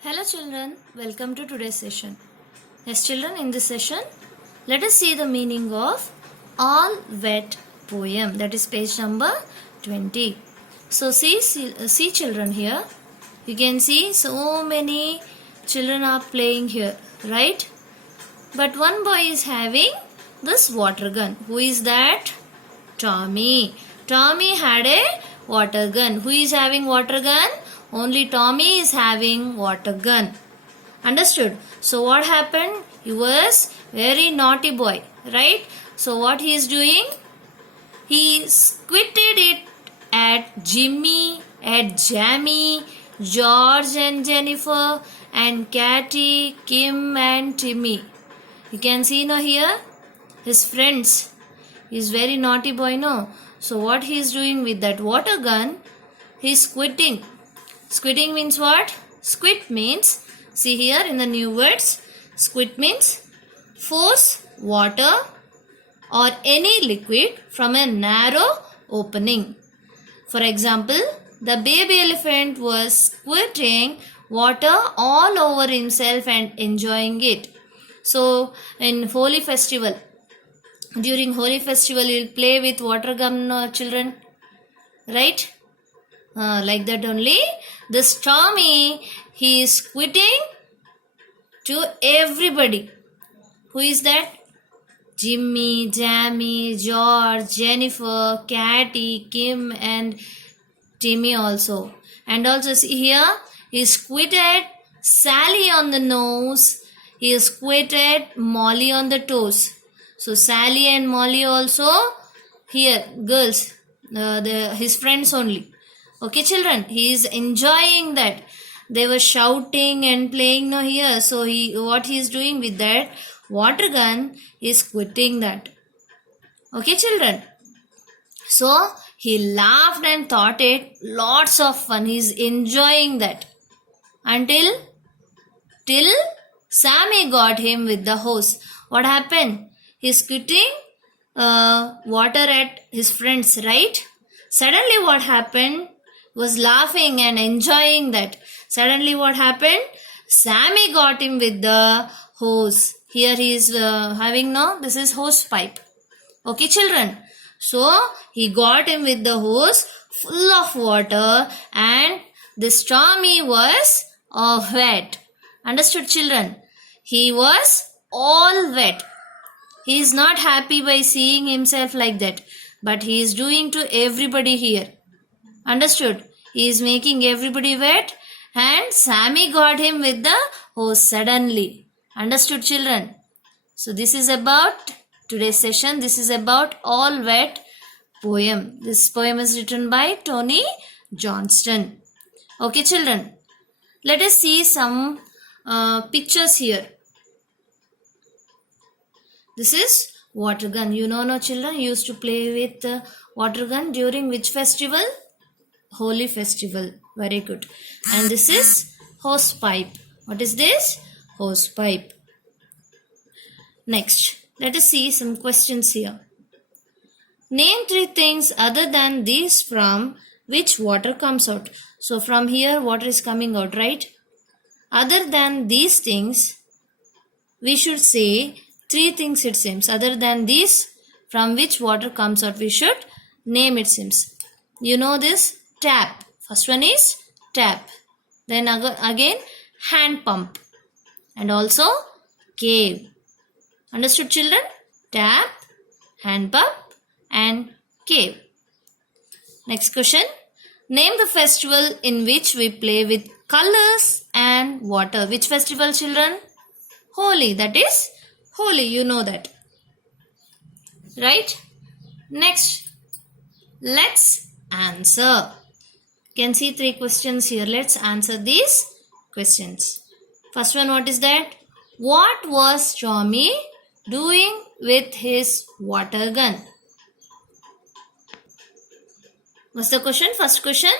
Hello children, welcome to today's session. Yes children, in this session, let us see the meaning of all wet poem, that is page number 20. So see children here, you can see so many children are playing here, right? But one boy is having this water gun. Who is that? Tommy. Tommy had a water gun. Who is having water gun? Only Tommy is having water gun. Understood? So what happened? He was very naughty boy, right? So what he is doing? He squirted it at Jimmy, at Jamie, George and Jennifer, and Cathy, Kim and Timmy. You can see now here his friends. He is very naughty boy, no? So what he is doing with that water gun? He is squirting. Squirting means what? Squid means, see here in the new words, squid means force water or any liquid from a narrow opening. For example, the baby elephant was squirting water all over himself and enjoying it. So in Holi festival, during Holi festival, you will play with water gun, children, right? Like that only. This Tommy, he is squirting to everybody. Who is that? Jimmy, Jamie, George, Jennifer, Cathy, Kim and Timmy also. And also see here, he squirted Sally on the nose. He squirted Molly on the toes. So Sally and Molly also here, girls, his friends only. Okay children, he is enjoying that. They were shouting and playing now here. So what he is doing with that water gun is quitting that. Okay children. So he laughed and thought it lots of fun. He is enjoying that. Till Sammy got him with the hose. What happened? He is quitting water at his friends, right? Suddenly what happened? Was laughing and enjoying that. Suddenly what happened? Sammy got him with the hose. Here he is having now, this is hose pipe. Okay children. So he got him with the hose full of water and this Tommy was wet. Understood children? He was all wet. He is not happy by seeing himself like that. But he is doing to everybody here. Understood? He is making everybody wet and Sammy got him with the hose suddenly. Understood children? So this is about today's session. This is about all wet poem. This poem is written by Tony Johnston. Okay children. Let us see some pictures here. This is water gun. You know no children used to play with water gun during which festival? Holi festival. Very good. And this is hose pipe. What is this? Hose pipe. Next, let us see some questions here. Name 3 things other than these from which water comes out. So from here water is coming out, right? Other than these things, we should say 3 things it seems. Other than these, from which water comes out, we should name it seems. You know this? Tap. First one is tap. Then again hand pump. And also cave. Understood children? Tap, hand pump and cave. Next question. Name the festival in which we play with colors and water. Which festival children? Holi. That is Holi. You know that. Right? Next. Let's answer. Can see 3 questions here. Let's answer these questions. First one, what is that? What was Tommy doing with his water gun? What's the question? First question.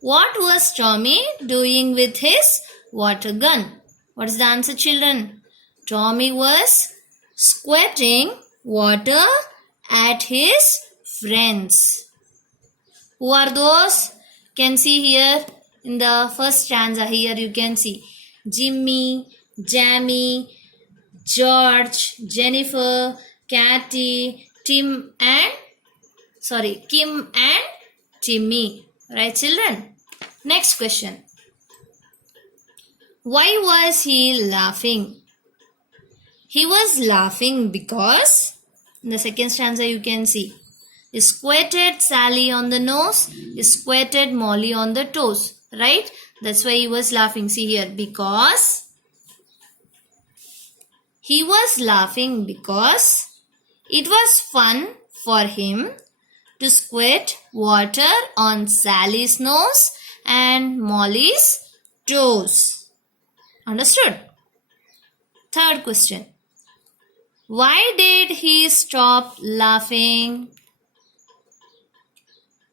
What was Tommy doing with his water gun? What is the answer children? Tommy was squirting water at his friends. Who are those? Can see here in the first stanza here you can see Jimmy, Jamie, George, Jennifer, Kathy, Kim and Timmy. Right, children? Next question. Why was he laughing? He was laughing because, in the second stanza you can see, he squirted Sally on the nose, he squirted Molly on the toes. Right? That's why he was laughing. See here, because he was laughing because it was fun for him to squirt water on Sally's nose and Molly's toes. Understood? Third question. Why did he stop laughing?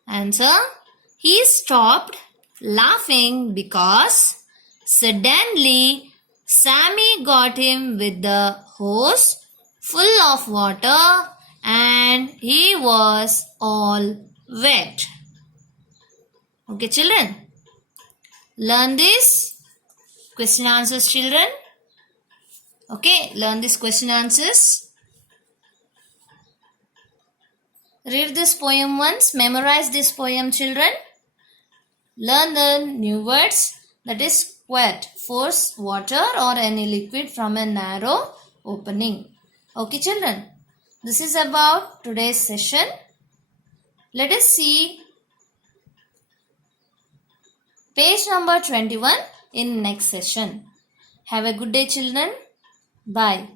Answer. He stopped laughing because suddenly Sammy got him with the hose full of water and he was all wet. Okay, children? Learn this question answers, children. Okay, learn this question answers. Read this poem once. Memorize this poem, children. Learn the new words. That is squirt, force water or any liquid from a narrow opening. Okay, children. This is about today's session. Let us see page number 21 in next session. Have a good day, children. Bye.